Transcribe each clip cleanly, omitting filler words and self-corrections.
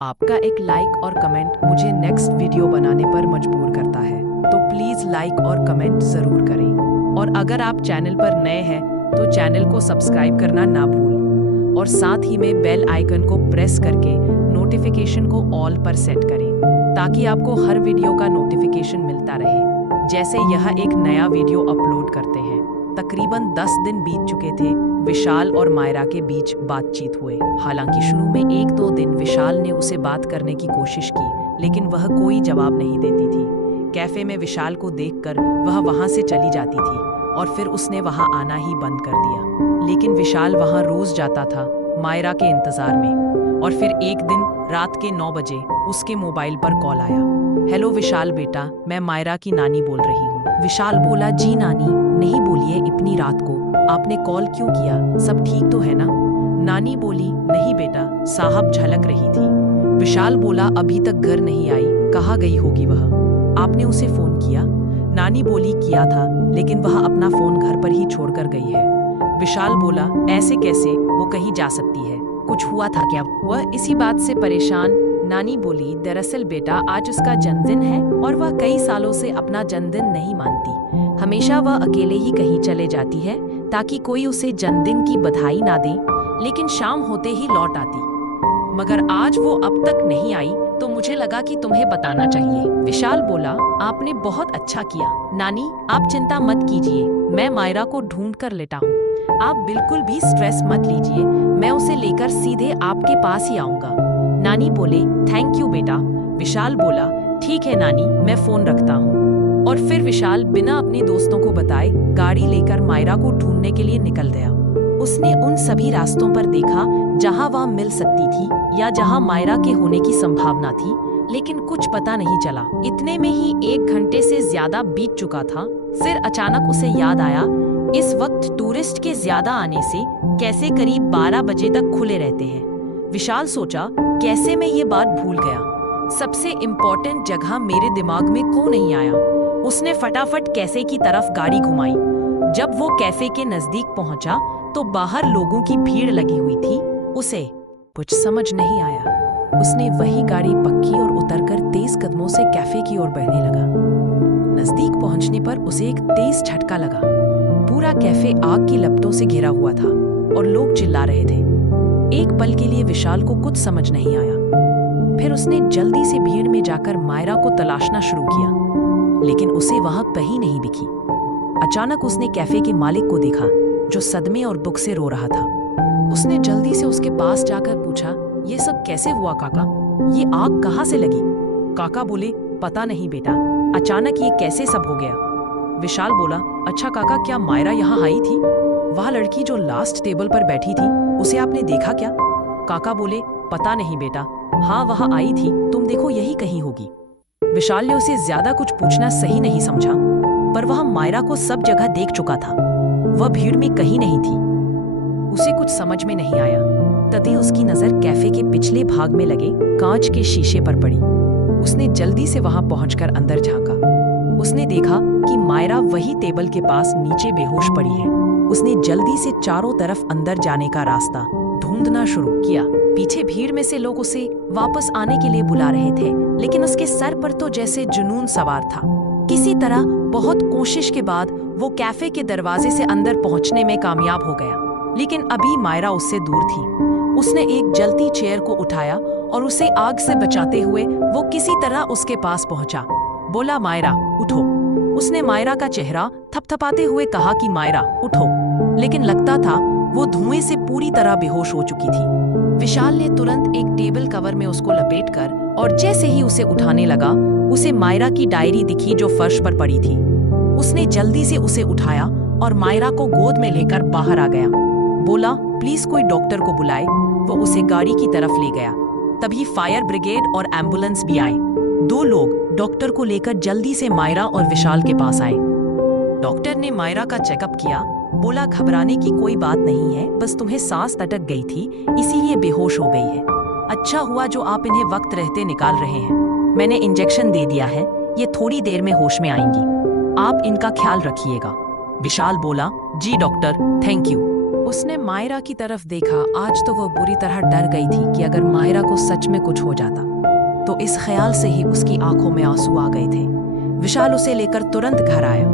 आपका एक लाइक और कमेंट मुझे नेक्स्ट वीडियो बनाने पर मजबूर करता है, तो प्लीज़ लाइक और कमेंट ज़रूर करें। और अगर आप चैनल पर नए हैं तो चैनल को सब्सक्राइब करना ना भूल और साथ ही में बेल आइकन को प्रेस करके नोटिफिकेशन को ऑल पर सेट करें ताकि आपको हर वीडियो का नोटिफिकेशन मिलता रहे जैसे यह एक नया वीडियो अपलोड करते हैं। तकरीबन 10 दिन बीत चुके थे विशाल और मायरा के बीच बातचीत हुए। हालांकि शुरू में 1-2 दिन विशाल ने उसे बात करने की कोशिश की, लेकिन वह कोई जवाब नहीं देती थी। कैफे में विशाल को देखकर वह वहां से चली जाती थी और फिर उसने वहां आना ही बंद कर दिया। लेकिन विशाल वहां रोज जाता था मायरा के इंतजार में। और फिर एक दिन रात के 9 बजे उसके मोबाइल पर कॉल आया। हेलो विशाल बेटा, मैं मायरा की नानी बोल रही हूँ। विशाल बोला, जी नानी, नहीं बोलिए इतनी रात को, आपने कॉल क्यों किया? सब ठीक तो है ना? नानी बोली, नहीं बेटा, साहब झलक रही थी। विशाल बोला, अभी तक घर नहीं आई, कहाँ गई होगी वह? आपने उसे फोन किया? नानी बोली, किया था, लेकिन वह अपना फोन घर पर ही छोड़कर गई है। विशाल बोला, ऐसे कैसे? वो कहीं जा सकती है, कुछ हुआ था क्या? वह इसी बात से परेशान। नानी बोली, दरअसल बेटा आज उसका जन्मदिन है और वह कई सालों से अपना जन्मदिन नहीं मानती। हमेशा वह अकेले ही कहीं चले जाती है ताकि कोई उसे जन्मदिन की बधाई ना दे, लेकिन शाम होते ही लौट आती। मगर आज वो अब तक नहीं आई तो मुझे लगा कि तुम्हें बताना चाहिए। विशाल बोला, आपने बहुत अच्छा किया नानी, आप चिंता मत कीजिए, मैं मायरा को ढूंढ कर लेटा हूँ। आप बिल्कुल भी स्ट्रेस मत लीजिए, मैं उसे लेकर सीधे आपके पास ही आऊंगा। नानी बोले, थैंक यू बेटा। विशाल बोला, ठीक है नानी, मैं फोन रखता हूँ। और फिर विशाल बिना अपने दोस्तों को बताए गाड़ी लेकर मायरा को ढूंढने के लिए निकल गया। उसने उन सभी रास्तों पर देखा जहां वह मिल सकती थी या जहां मायरा के होने की संभावना थी, लेकिन कुछ पता नहीं चला। इतने में ही 1 घंटे से ज्यादा बीत चुका था। फिर अचानक उसे याद आया, इस वक्त टूरिस्ट के ज्यादा आने से कैसे करीब 12 बजे तक खुले रहते हैं। विशाल सोचा, कैसे मैं ये बात भूल गया? सबसे इम्पोर्टेंट जगह मेरे दिमाग में क्यों नहीं आया? उसने फटाफट कैफे की तरफ गाड़ी घुमाई। जब वो कैफे के नजदीक पहुंचा तो बाहर लोगों की भीड़ लगी हुई थी। उसे कुछ समझ नहीं आया। उसने वही गाड़ी पक्की और उतरकर तेज कदमों से कैफे की ओर बढ़ने लगा। नजदीक पहुंचने पर उसे एक तेज झटका लगा। पूरा कैफे आग की लपटों से घिरा हुआ था और लोग चिल्ला रहे थे। एक पल के लिए विशाल को कुछ समझ नहीं आया। फिर उसने जल्दी से भीड़ में जाकर मायरा को तलाशना शुरू किया, लेकिन उसे वहां कहीं नहीं दिखी। अचानक उसने कैफे के मालिक को देखा जो सदमे और दुख से रो रहा था। उसने जल्दी से उसके पास जाकर पूछा, ये सब कैसे हुआ काका? ये आग कहाँ से लगी? काका बोले, पता नहीं बेटा, अचानक ये कैसे सब हो गया। विशाल बोला, अच्छा काका, क्या मायरा यहाँ आई थी? वह लड़की जो लास्ट टेबल पर बैठी थी, उसे आपने देखा क्या? काका बोले, पता नहीं बेटा, हाँ वह आई थी, तुम देखो यही कहीं होगी। विशाल ने उसे ज्यादा कुछ पूछना सही नहीं समझा, पर वह मायरा को सब जगह देख चुका था। वह भीड़ में कहीं नहीं थी। उसे कुछ समझ में नहीं आया। तभी उसकी नजर कैफे के पिछले भाग में लगे कांच के शीशे पर पड़ी। उसने जल्दी से वहां पहुंचकर अंदर झांका। उसने देखा कि मायरा वही टेबल के पास नीचे बेहोश पड़ी है। उसने जल्दी से चारों तरफ अंदर जाने का रास्ता ढूंढना शुरू किया। पीछे भीड़ में से लोग उसे वापस आने के लिए बुला रहे थे, लेकिन उसके सर पर तो जैसे जुनून सवार था। किसी तरह बहुत कोशिश के बाद वो कैफे के दरवाजे से अंदर पहुंचने में कामयाब हो गया, लेकिन अभी मायरा उससे दूर थी। उसने एक जलती चेयर को उठाया और उसे आग से बचाते हुए वो किसी तरह उसके पास पहुंचा। बोला, मायरा उठो। उसने मायरा का चेहरा थपथपाते हुए कहा कि मायरा उठो, लेकिन लगता था वो धुएं से पूरी तरह बेहोश हो चुकी थी। विशाल ने तुरंत एक टेबल कवर में उसको लपेटकर और जैसे ही उसे उठाने लगा, उसे मायरा की डायरी दिखी जो फर्श पर पड़ी थी। उसने जल्दी से उसे उठाया और मायरा को गोद में लेकर बाहर आ गया। बोला, प्लीज कोई डॉक्टर को बुलाए। वो उसे गाड़ी की तरफ ले गया। तभी फायर ब्रिगेड और एम्बुलेंस भी आए। 2 लोग डॉक्टर को लेकर जल्दी से मायरा और विशाल के पास आए। डॉक्टर ने मायरा का चेकअप किया। बोला, घबराने की कोई बात नहीं है, बस तुम्हें सांस अटक गई थी, इसीलिए बेहोश हो गई है। अच्छा हुआ जो आप इन्हें वक्त रहते निकाल रहे हैं। मैंने इंजेक्शन दे दिया है, ये थोड़ी देर में होश में आएंगी। आप इनका ख्याल रखिएगा। विशाल बोला, जी डॉक्टर, थैंक यू। उसने मायरा की तरफ देखा। आज तो वह बुरी तरह डर गई थी कि अगर मायरा को सच में कुछ हो जाता तो इस ख्याल से ही उसकी आंखों में आंसू आ गए थे। विशाल उसे लेकर तुरंत घर आया।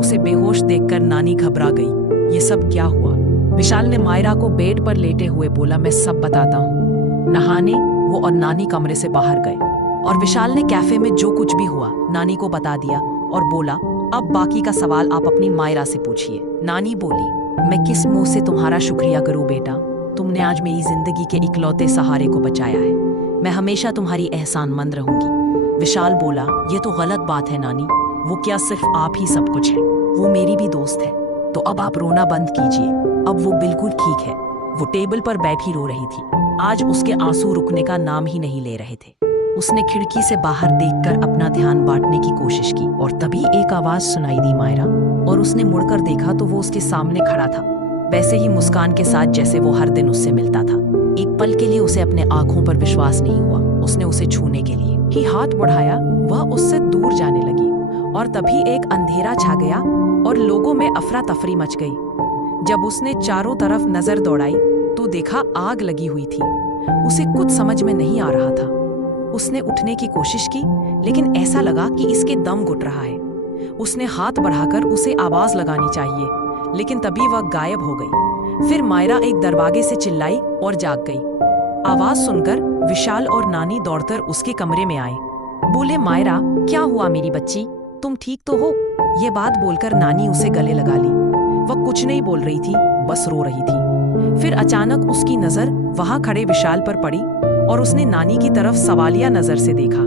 उसे बेहोश देखकर नानी घबरा गई। ये सब क्या हुआ? विशाल ने मायरा को बेड पर लेटे हुए बोला, मैं सब बताता हूँ। नहाने वो और नानी कमरे से बाहर गए और विशाल ने कैफे में जो कुछ भी हुआ नानी को बता दिया और बोला, अब बाकी का सवाल आप अपनी मायरा से पूछिए। नानी बोली, मैं किस मुंह से तुम्हारा शुक्रिया करूं बेटा, तुमने आज मेरी जिंदगी के इकलौते सहारे को बचाया है। मैं हमेशा तुम्हारी एहसानमंद रहूंगी। विशाल बोला, ये तो गलत बात है नानी, वो क्या सिर्फ आप ही सब कुछ है? वो मेरी भी दोस्त है। तो अब आप रोना बंद कीजिए, अब वो बिल्कुल ठीक है। वो टेबल पर बैठी रो रही थी। आज उसके आंसू रुकने का नाम ही नहीं ले रहे थे। उसने खिड़की से बाहर देखकर अपना ध्यान बांटने की कोशिश की और तभी एक आवाज सुनाई दी, मायरा। और उसने मुड़कर देखा तो वो उसके सामने खड़ा था, वैसे ही मुस्कान के साथ जैसे वो हर दिन उससे मिलता था। एक पल के लिए उसे अपने आंखों पर विश्वास नहीं हुआ। उसने उसे छूने के लिए ही हाथ बढ़ाया, वह उससे दूर जाने लगी और तभी एक अंधेरा छा गया और लोगों में अफरा तफरी मच गई। जब उसने चारों तरफ नजर दौड़ाई तो देखा आग लगी हुई थी। उसे कुछ समझ में नहीं आ रहा था। उसने उठने की कोशिश की लेकिन ऐसा लगा कि इसके दम घुट रहा है। उसने हाथ बढ़ाकर उसे आवाज लगानी चाहिए लेकिन तभी वह गायब हो गई। फिर मायरा एक दरवाजे से चिल्लाई और जाग गई। आवाज सुनकर विशाल और नानी दौड़कर उसके कमरे में आए। बोले, मायरा क्या हुआ मेरी बच्ची, तुम ठीक तो हो? ये बात बोलकर नानी उसे गले लगा ली। वह कुछ नहीं बोल रही थी, बस रो रही थी। फिर अचानक उसकी नजर वहां खड़े विशाल पर पड़ी और उसने नानी की तरफ सवालिया नजर से देखा।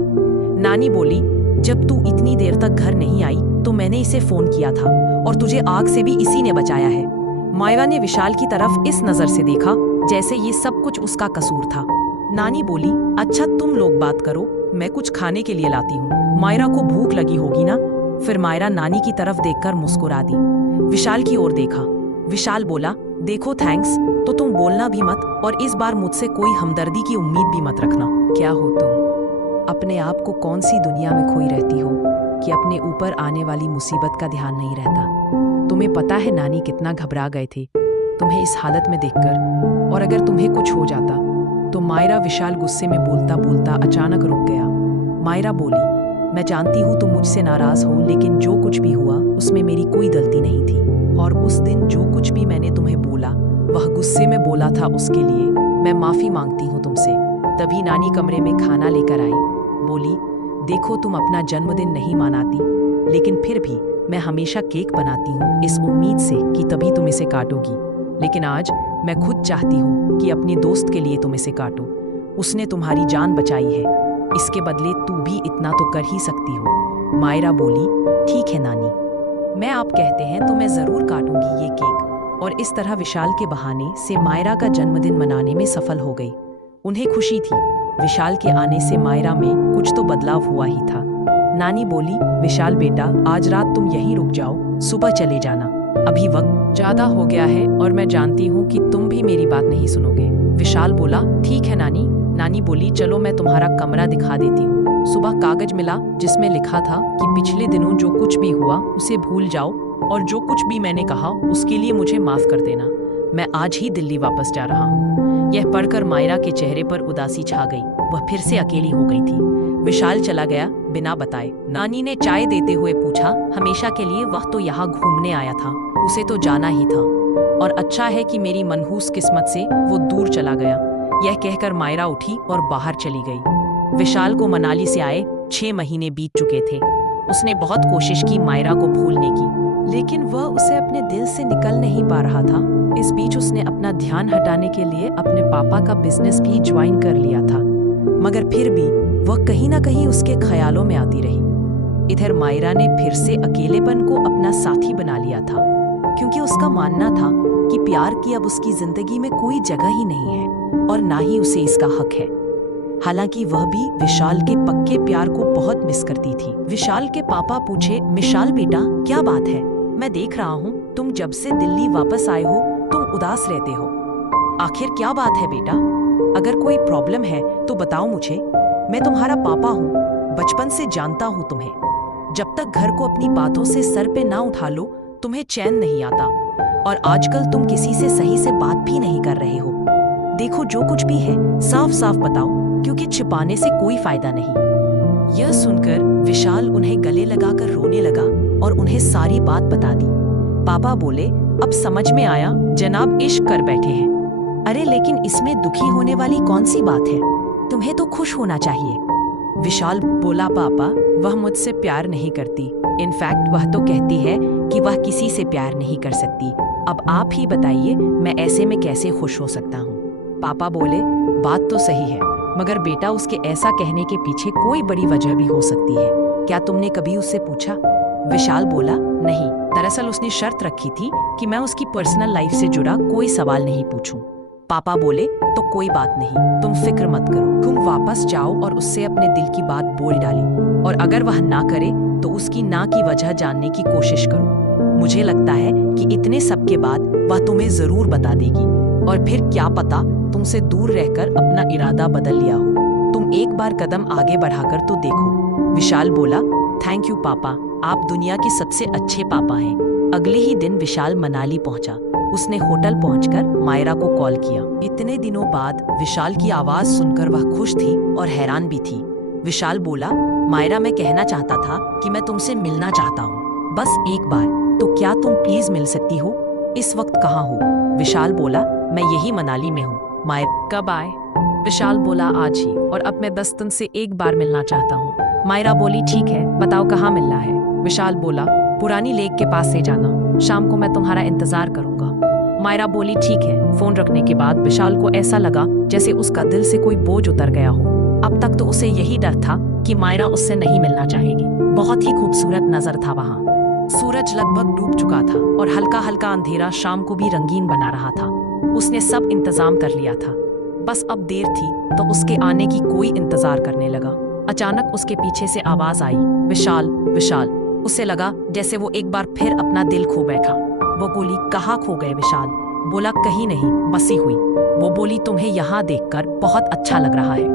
नानी बोली, जब तू इतनी देर तक घर नहीं आई तो मैंने इसे फोन किया था और तुझे आग से भी इसी ने बचाया है। मायरा ने विशाल की तरफ इस नजर से देखा जैसे ये सब कुछ उसका कसूर था। नानी बोली, अच्छा तुम लोग बात करो, मैं कुछ खाने के लिए लाती हूँ, मायरा को भूख लगी होगी ना। फिर मायरा नानी की तरफ देखकर मुस्कुरा दी। विशाल की ओर देखा। विशाल बोला, देखो थैंक्स, तो तुम बोलना भी मत और इस बार मुझसे कोई हमदर्दी की उम्मीद भी मत रखना। क्या हो तुम? अपने आप को कौन सी दुनिया में खोई रहती हो कि अपने ऊपर आने वाली मुसीबत का ध्यान नहीं रहता। तुम्हें पता है नानी कितना घबरा गए थे तुम्हें इस हालत में देखकर, और अगर तुम्हें कुछ हो जाता तो। मायरा विशाल गुस्से में बोलता बोलता अचानक रुक गया। मायरा बोली, मैं जानती हूँ तुम मुझसे नाराज हो, लेकिन जो कुछ भी हुआ उसमें मेरी कोई गलती नहीं थी और उस दिन जो कुछ भी मैंने तुम्हें बोला वह गुस्से में बोला था, उसके लिए मैं माफी मांगती हूँ तुमसे। तभी नानी कमरे में खाना लेकर आई। बोली, देखो तुम अपना जन्मदिन नहीं मनाती लेकिन फिर भी मैं हमेशा केक बनाती हूँ इस उम्मीद से कि तभी तुम इसे काटोगी, लेकिन आज मैं खुद चाहती हूँ कि अपनी दोस्त के लिए तुम इसे काटो। उसने तुम्हारी जान बचाई है, इसके बदले तू भी इतना तो कर ही सकती हो। मायरा बोली, ठीक है नानी, मैं आप कहते हैं तो मैं जरूर काटूंगी ये केक। और इस तरह विशाल के बहाने से मायरा का जन्मदिन मनाने में सफल हो गई। उन्हें खुशी थी, विशाल के आने से मायरा में कुछ तो बदलाव हुआ ही था। नानी बोली, विशाल बेटा आज रात तुम यहीं रुक जाओ, सुबह चले जाना, अभी वक्त ज्यादा हो गया है और मैं जानती हूँ कि तुम भी मेरी बात नहीं सुनोगे। विशाल बोला, ठीक है नानी। नानी बोली, चलो मैं तुम्हारा कमरा दिखा देती हूँ। सुबह कागज मिला जिसमें लिखा था कि पिछले दिनों जो कुछ भी हुआ उसे भूल जाओ और जो कुछ भी मैंने कहा उसके लिए मुझे माफ कर देना। मैं आज ही दिल्ली वापस जा रहा हूँ। यह पढ़कर मायरा के चेहरे पर उदासी छा गई। वह फिर से अकेली हो गई थी। विशाल चला गया बिना बताए। नानी ने चाय देते हुए पूछा, हमेशा के लिए वह तो यहाँ घूमने आया था, उसे तो जाना ही था, और अच्छा है कि मेरी मनहूस किस्मत से वो दूर चला गया। यह कहकर मायरा उठी और बाहर चली गई। विशाल को मनाली से आए 6 महीने बीत चुके थे। उसने बहुत कोशिश की मायरा को भूलने की, लेकिन वह उसे अपने दिल से निकल नहीं पा रहा था। इस बीच उसने अपना ध्यान हटाने के लिए अपने पापा का बिजनेस भी ज्वाइन कर लिया था, मगर फिर भी वह कहीं ना कहीं उसके ख्यालों में आती रही। इधर मायरा ने फिर से अकेलेपन को अपना साथी बना लिया था, क्योंकि उसका मानना था कि प्यार की अब उसकी जिंदगी में कोई जगह ही नहीं है और ना ही उसे इसका हक है। हालांकि वह भी विशाल के पक्के प्यार को बहुत मिस करती थी। विशाल के पापा पूछे, विशाल बेटा क्या बात है? मैं देख रहा हूँ तुम जब से दिल्ली वापस आए हो तुम उदास रहते हो। आखिर क्या बात है बेटा? अगर कोई प्रॉब्लम है तो बताओ मुझे, मैं तुम्हारा पापा हूँ, बचपन से जानता हूँ तुम्हें। जब तक घर को अपनी बातों से सर पे ना उठा लो तुम्हें चैन नहीं आता। और आजकल तुम किसी से सही से बात भी नहीं कर रहे हो। देखो जो कुछ भी है साफ साफ बताओ, क्योंकि छिपाने से कोई फायदा नहीं। यह सुनकर विशाल उन्हें गले लगाकर रोने लगा और उन्हें सारी बात बता दी। पापा बोले, अब समझ में आया, जनाब इश्क कर बैठे हैं। अरे लेकिन इसमें दुखी होने वाली कौन सी बात है, तुम्हें तो खुश होना चाहिए। विशाल बोला, पापा वह मुझसे प्यार नहीं करती, इनफैक्ट वह तो कहती है कि वह किसी से प्यार नहीं कर सकती। अब आप ही बताइए मैं ऐसे में कैसे खुश हो सकता हूँ। पापा बोले, बात तो सही है, मगर बेटा उसके ऐसा कहने के पीछे कोई बड़ी वजह भी हो सकती है। क्या तुमने कभी उससे पूछा? विशाल बोला, नहीं, दरअसल उसने शर्त रखी थी कि मैं उसकी पर्सनल लाइफ से जुड़ा कोई सवाल नहीं पूछूं। पापा बोले, तो कोई बात नहीं, तुम फिक्र मत करो, तुम वापस जाओ और उससे अपने दिल की बात बोल डालो, और अगर वह ना करे तो उसकी ना की वजह जानने की कोशिश करो। मुझे लगता है कि इतने सब के बाद वह तुम्हें जरूर बता देगी, और फिर क्या पता तुमसे दूर रहकर अपना इरादा बदल लिया हो। तुम एक बार कदम आगे बढ़ाकर तो देखो। विशाल बोला, थैंक यू पापा, आप दुनिया के सबसे अच्छे पापा हैं। अगले ही दिन विशाल मनाली पहुंचा। उसने होटल पहुंचकर मायरा को कॉल किया। इतने दिनों बाद विशाल की आवाज सुनकर वह खुश थी और हैरान भी थी। विशाल बोला, मायरा मैं कहना चाहता था कि मैं तुमसे मिलना चाहता हूँ, बस एक बार, तो क्या तुम प्लीज मिल सकती हो? इस वक्त कहाँ हो? विशाल बोला, मैं यही मनाली में हूँ। मायरा, कब आए? विशाल बोला, आज ही, और अब मैं 10 दिन से एक बार मिलना चाहता हूँ। मायरा बोली, ठीक है, बताओ कहाँ मिलना है? विशाल बोला, पुरानी लेक के पास से जाना, शाम को मैं तुम्हारा इंतजार करूंगा। मायरा बोली, ठीक है। फोन रखने के बाद विशाल को ऐसा लगा जैसे उसका दिल से कोई बोझ उतर गया हो। अब तक तो उसे यही डर था कि मायरा उससे नहीं मिलना चाहेगी। बहुत ही खूबसूरत नजर था वहाँ। सूरज लगभग डूब चुका था और हल्का हल्का अंधेरा शाम को भी रंगीन बना रहा था। उसने सब इंतजाम कर लिया था, बस अब देर थी तो उसके आने की कोई इंतजार करने लगा। अचानक उसके पीछे से आवाज आई, विशाल विशाल। उसे लगा जैसे वो एक बार फिर अपना दिल खो बैठा। वो बोली, कहाँ खो गए विशाल? बोला, कहीं नहीं, बसी हुई। वो बोली, तुम्हें यहाँ देखकर बहुत अच्छा लग रहा है।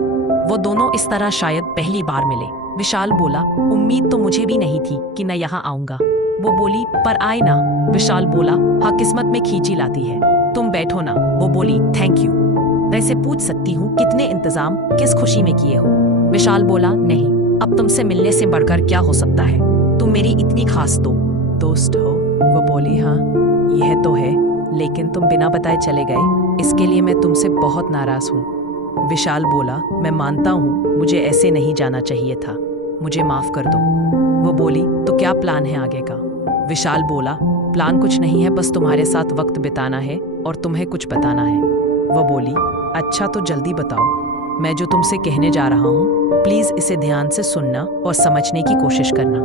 वो दोनों इस तरह शायद पहली बार मिले। विशाल बोला, उम्मीद तो मुझे भी नहीं थी कि मैं यहाँ आऊंगा। वो बोली, पर आए ना। विशाल बोला, हाँ, किस्मत में खींची लाती है, तुम बैठो ना। वो बोली, थैंक यू। वैसे पूछ सकती हूँ कितने इंतजाम किस खुशी में किए हो? विशाल बोला, नहीं, अब तुमसे मिलने से बढ़कर क्या हो सकता है, तुम मेरी इतनी खास दोस्त हो। वो बोली, हाँ यह तो है, लेकिन तुम बिना बताए चले गए, इसके लिए मैं तुमसे बहुत नाराज हूँ। विशाल बोला, मैं मानता हूँ मुझे ऐसे नहीं जाना चाहिए था, मुझे माफ कर दो। वो बोली, तो क्या प्लान है आगे का? विशाल बोला, प्लान कुछ नहीं है, बस तुम्हारे साथ वक्त बिताना है और तुम्हें कुछ बताना है। वो बोली, अच्छा तो जल्दी बताओ, मैं जो तुमसे कहने जा रहा हूँ प्लीज इसे ध्यान से सुनना और समझने की कोशिश करना।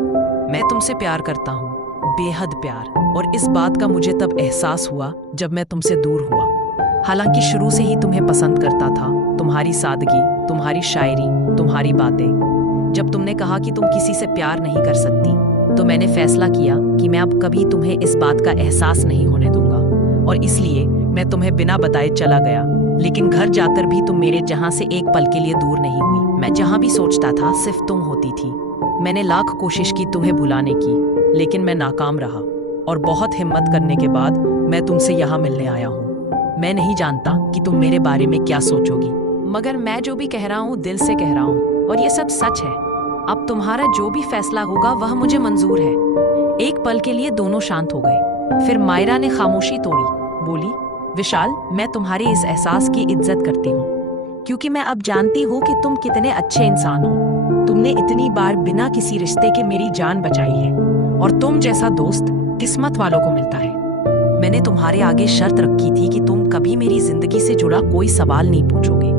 मैं तुमसे प्यार करता हूँ, बेहद प्यार, और इस बात का मुझे तब एहसास हुआ जब मैं तुमसे दूर हुआ। हालांकि शुरू से ही तुम्हें पसंद करता था, तुम्हारी सादगी, तुम्हारी शायरी, तुम्हारी बातें। जब तुमने कहा कि तुम किसी से प्यार नहीं कर सकती, तो मैंने फैसला किया कि मैं अब कभी तुम्हें इस बात का एहसास नहीं होने दूंगा, और इसलिए मैं तुम्हें बिना बताए चला गया। लेकिन घर जाकर भी तुम मेरे जहां से एक पल के लिए दूर नहीं हुई। मैं जहां भी सोचता था सिर्फ तुम होती थी। मैंने लाख कोशिश की तुम्हें भुलाने की, लेकिन मैं नाकाम रहा, और बहुत हिम्मत करने के बाद मैं तुमसे यहाँ मिलने आया हूँ। मैं नहीं जानता कि तुम मेरे बारे में क्या सोचोगी, मगर मैं जो भी कह रहा हूँ दिल से कह रहा हूँ, और ये सब सच है। अब तुम्हारा जो भी फैसला होगा वह मुझे मंजूर है। एक पल के लिए दोनों शांत हो गए। फिर मायरा ने खामोशी तोड़ी, बोली, विशाल, मैं तुम्हारे इस एहसास की इज्जत करती हूँ, क्योंकि मैं अब जानती हूँ कि तुम कितने अच्छे इंसान हो। तुमने इतनी बार बिना किसी रिश्ते के मेरी जान बचाई है, और तुम जैसा दोस्त किस्मत वालों को मिलता है। मैंने तुम्हारे आगे शर्त रखी थी कि तुम कभी मेरी जिंदगी से जुड़ा कोई सवाल नहीं पूछोगे,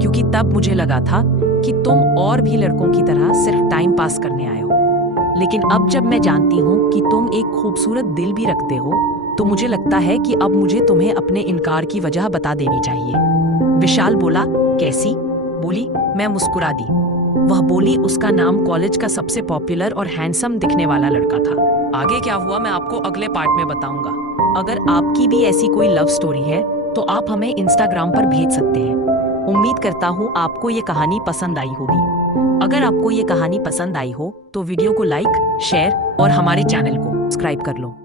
क्योंकि तब मुझे लगा था कि तुम और भी लड़कों की तरह सिर्फ टाइम पास करने आए हो। लेकिन अब जब मैं जानती हूँ कि तुम एक खूबसूरत दिल भी रखते हो, तो मुझे लगता है कि अब मुझे तुम्हें अपने इनकार की वजह बता देनी चाहिए। विशाल बोला, कैसी? बोली, मैं मुस्कुरा दी। वह बोली, उसका नाम कॉलेज का सबसे पॉपुलर और हैंडसम दिखने वाला लड़का था। आगे क्या हुआ मैं आपको अगले पार्ट में बताऊंगा। अगर आपकी भी ऐसी कोई लव स्टोरी है तो आप हमें इंस्टाग्राम पर भेज सकते हैं। उम्मीद करता हूँ आपको ये कहानी पसंद आई होगी। अगर आपको ये कहानी पसंद आई हो तो वीडियो को लाइक, शेयर और हमारे चैनल को सब्सक्राइब कर लो।